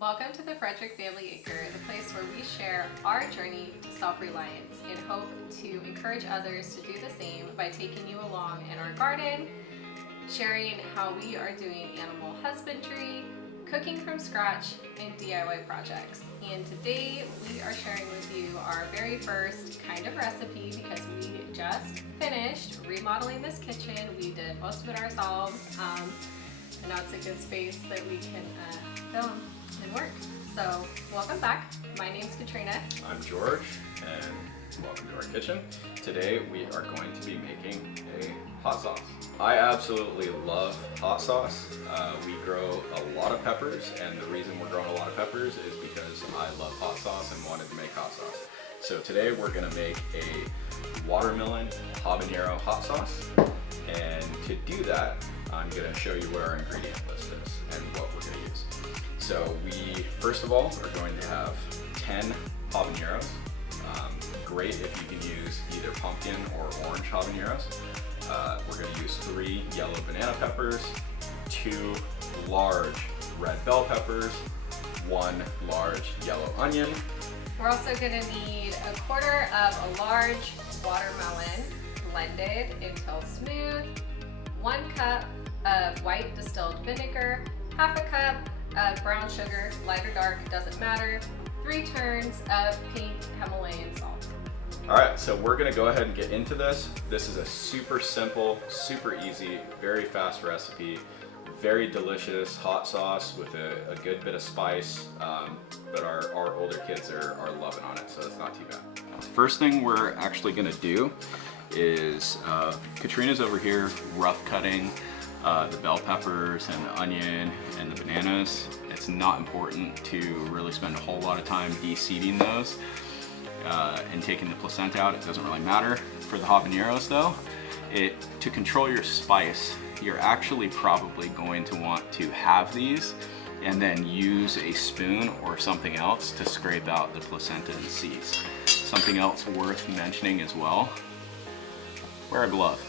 Welcome to the Frederick Family Acre, the place where we share our journey to self-reliance and hope to encourage others to do the same by taking you along in our garden, sharing how we are doing animal husbandry, cooking from scratch, and DIY projects. And today we are sharing with you our very first kind of recipe because we just finished remodeling this kitchen. We did most of it ourselves, and now it's a good space that we can film and work. So welcome back. My name's Katrina. I'm George, and welcome to our kitchen. Today we are going to be making a hot sauce. I absolutely love hot sauce. We grow a lot of peppers, and the reason we're growing a lot of peppers is because I love hot sauce and wanted to make hot sauce. So today we're gonna make a watermelon habanero hot sauce, and to do that, I'm gonna show you what our ingredient list is and what we're gonna use. So we, first of all, are going to have 10 habaneros. Great if you can use either pumpkin or orange habaneros. We're going to use 3 yellow banana peppers, 2 large red bell peppers, 1 large yellow onion. We're also going to need a quarter of a large watermelon blended until smooth, 1 cup of white distilled vinegar, half a cup of brown sugar, light or dark, doesn't matter, 3 turns of pink Himalayan salt. All right, so we're gonna go ahead and get into this. This is a super simple, super easy, very fast recipe, very delicious hot sauce with a good bit of spice, but our older kids are loving on it, so it's not too bad. First thing we're actually gonna do is, Katrina's over here rough cutting the bell peppers and the onion and the bananas. It's not important to really spend a whole lot of time de-seeding those and taking the placenta out. It doesn't really matter. For the habaneros though, to control your spice, you're actually probably going to want to have these and then use a spoon or something else to scrape out the placenta and seeds. Something else worth mentioning as well, wear a glove.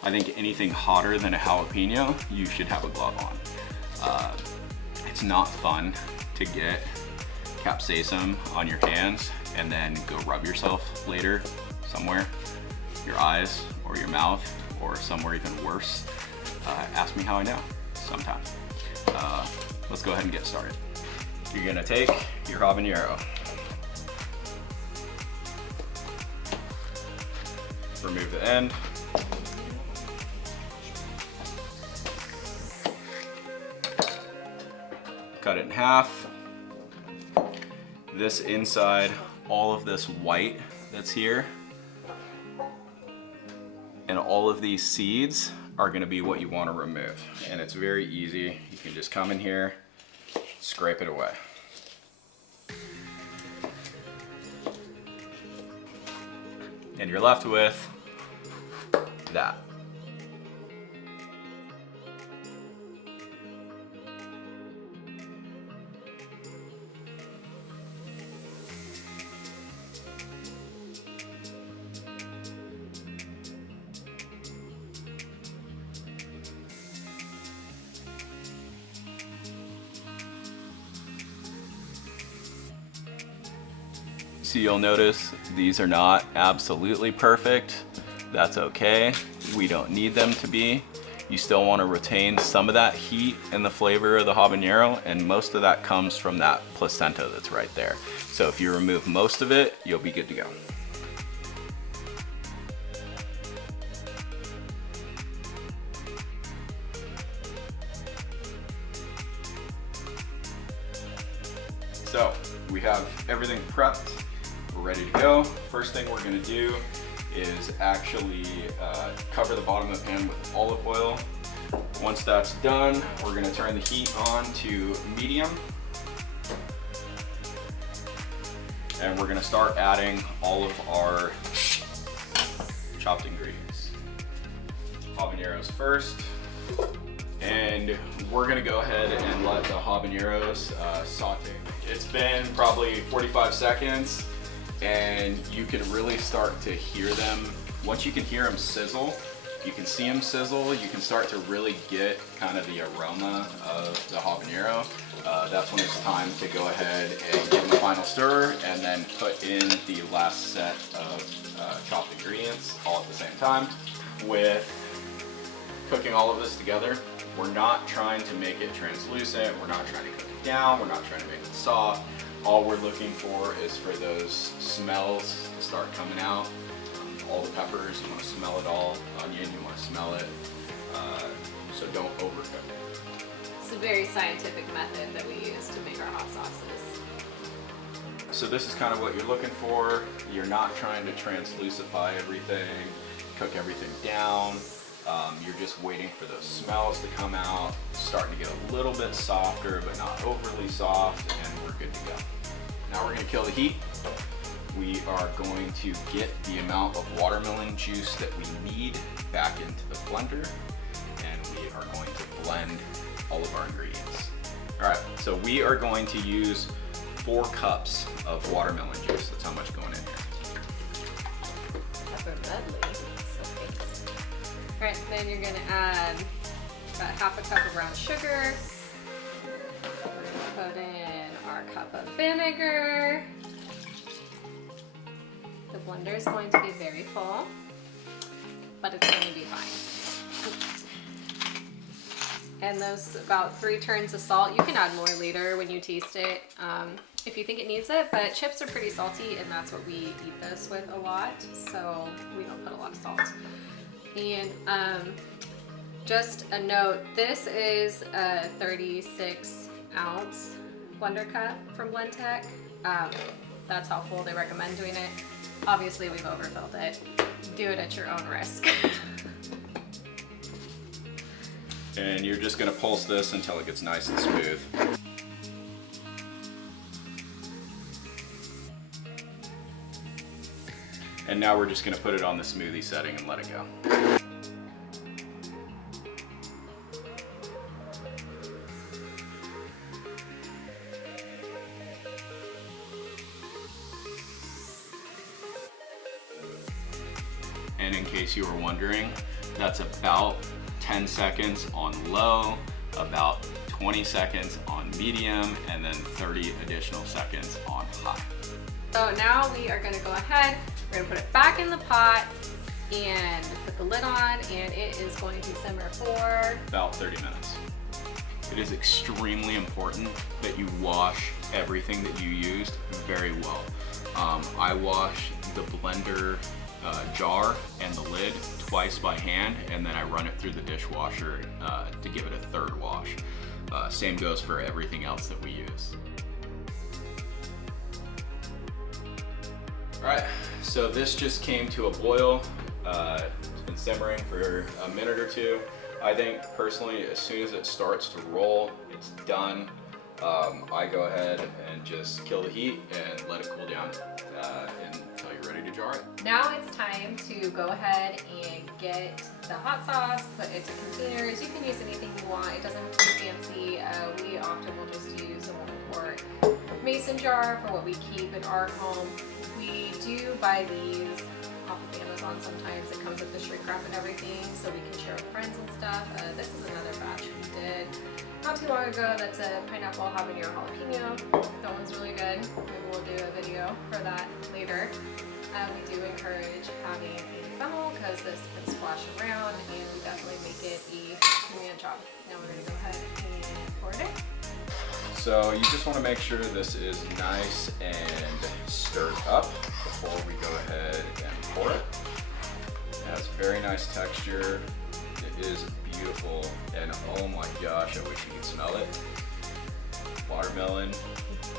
I think anything hotter than a jalapeno, you should have a glove on. It's not fun to get capsaicin on your hands and then go rub yourself later somewhere, your eyes or your mouth or somewhere even worse. Ask me how I know, sometime. Let's go ahead and get started. You're gonna take your habanero, remove the end, cut it in half. This inside, all of this white that's here, and all of these seeds are gonna be what you wanna remove. And it's very easy. You can just come in here, scrape it away. And you're left with that. So you'll notice these are not absolutely perfect. That's okay. We don't need them to be. You still want to retain some of that heat and the flavor of the habanero, and most of that comes from that placenta that's right there. So if you remove most of it, you'll be good to go. So we have everything prepped. We're ready to go. First thing we're gonna do is actually cover the bottom of the pan with olive oil. Once that's done, we're gonna turn the heat on to medium. And we're gonna start adding all of our chopped ingredients. Habaneros first. And we're gonna go ahead and let the habaneros saute. It's been probably 45 seconds. And you can really start to hear them. Once you can hear them sizzle, You can see them sizzle. You can start to really get kind of the aroma of the habanero. That's when it's time to go ahead and give them a final stir and then put in the last set of chopped ingredients all at the same time. With cooking all of this together, we're not trying to make it translucent, we're not trying to cook it down, we're not trying to make it soft. All we're looking for is for those smells to start coming out. All the peppers, you want to smell it all. Onion, you want to smell it. So don't overcook it. It's a very scientific method that we use to make our hot sauces. So this is kind of what you're looking for. You're not trying to translucify everything, cook everything down. You're just waiting for those smells to come out, starting to get a little bit softer, but not overly soft, and we're good to go. Now we're gonna kill the heat. We are going to get the amount of watermelon juice that we need back into the blender, and we are going to blend all of our ingredients. All right, so we are going to use 4 cups of watermelon juice. That's how much going in here. Pepper medley. All right, then you're gonna add about half a cup of brown sugar. We're gonna put in our cup of vinegar. The blender is going to be very full, but it's going to be fine. And those about 3 turns of salt. You can add more later when you taste it if you think it needs it, but chips are pretty salty and that's what we eat this with a lot, so we don't put a lot of salt. And just a note, this is a 36 ounce blender cup from Blendtec. That's how full they recommend doing it. Obviously we've overfilled it. Do it at your own risk. And you're just gonna pulse this until it gets nice and smooth. And now we're just gonna put it on the smoothie setting and let it go. And in case you were wondering, that's about 10 seconds on low, about 20 seconds on medium, and then 30 additional seconds on high. So now we are gonna go ahead, we're gonna put it back in the pot and put the lid on, and it is going to simmer for about 30 minutes. It is extremely important that you wash everything that you used very well. I wash the blender jar and the lid twice by hand, and then I run it through the dishwasher to give it a 3rd wash. Same goes for everything else that we use. All right, so this just came to a boil. It's been simmering for a minute or 2. I think personally, as soon as it starts to roll, it's done. I go ahead and just kill the heat and let it cool down until you're ready to jar it. Now it's time to go ahead and get the hot sauce, put it into containers. You can use anything you want. It doesn't have to be fancy. We often will just use a 1-quart mason jar for what we keep in our home. We do buy these off of Amazon sometimes. It comes with the shrink wrap and everything, so we can share with friends and stuff. This is another batch we did not too long ago. That's a pineapple habanero jalapeno. That one's really good. Maybe we'll do a video for that later. We do encourage having a funnel because this can splash around, and we definitely make it a command job. Now we're going to go ahead and pour it in. So you just want to make sure this is nice and stirred up before we go ahead and pour it. It has very nice texture. It is beautiful, and oh my gosh, I wish you could smell it. Watermelon,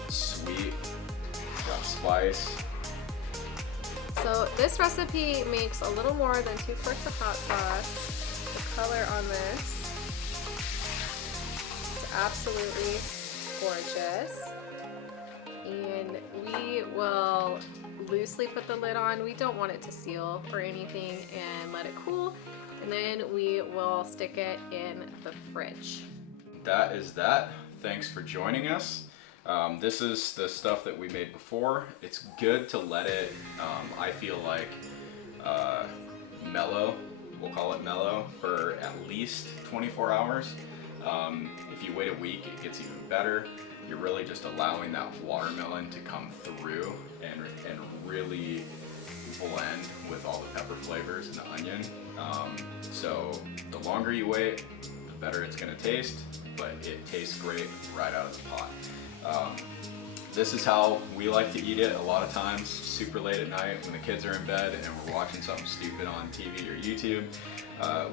sweet, got spice. So this recipe makes a little more than 2 quarts of hot sauce. The color on this is absolutely gorgeous. And we will loosely put the lid on. We don't want it to seal or anything, and let it cool. And then we will stick it in the fridge. That is that. Thanks for joining us. This is the stuff that we made before. It's good to let it, I feel like, mellow we'll call it mellow, for at least 24 hours. If you wait a week, it gets even better. You're really just allowing that watermelon to come through and really blend with all the pepper flavors and the onion. So the longer you wait, the better it's gonna taste, but it tastes great right out of the pot. This is how we like to eat it a lot of times, super late at night when the kids are in bed and we're watching something stupid on TV or YouTube.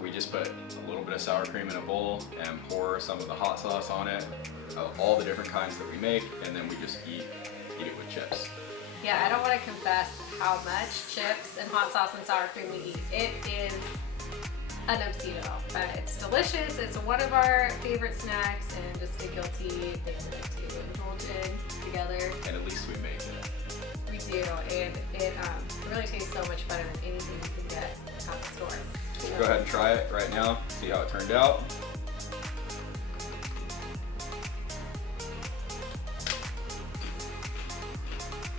We just put a little bit of sour cream in a bowl and pour some of the hot sauce on it, all the different kinds that we make, and then we just eat it with chips. Yeah, I don't want to confess how much chips and hot sauce and sour cream we eat. It is an obsceno, but it's delicious. It's one of our favorite snacks and just a guilty thing to indulge in together. And at least we made it. We do, and it really tastes so much better than anything you can get at the store. So we'll go ahead and try it right now, see how it turned out.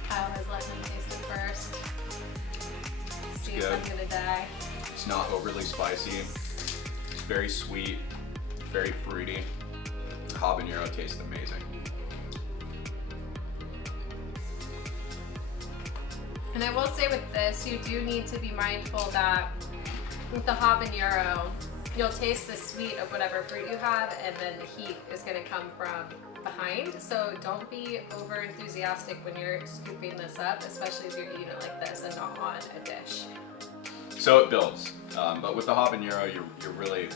I always let them taste it first. See if good. I'm gonna die. It's not overly spicy. It's very sweet, very fruity. Habanero tastes amazing. And I will say with this, you do need to be mindful that with the habanero, you'll taste the sweet of whatever fruit you have, and then the heat is going to come from behind. So don't be over enthusiastic when you're scooping this up, especially if you're eating it like this and not on a dish. So it builds, but with the habanero, you're really,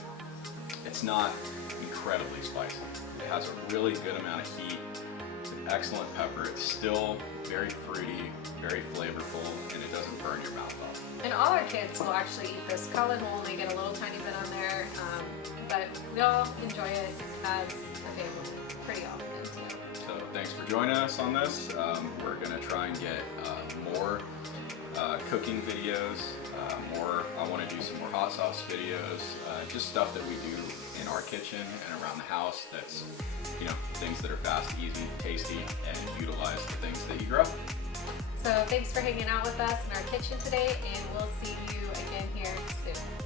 it's not incredibly spicy. It has a really good amount of heat. It's an excellent pepper. It's still very fruity, very flavorful, and it doesn't burn your mouth off. And all our kids will actually eat this. Cullen will only get a little tiny bit on there, but we all enjoy it as a family pretty often too. So thanks for joining us on this. We're gonna try and get more cooking videos, I wanna do some more hot sauce videos, just stuff that we do in our kitchen and around the house that's, things that are fast, easy, tasty, and utilize the things that you grow. So thanks for hanging out with us in our kitchen today, and we'll see you again here soon.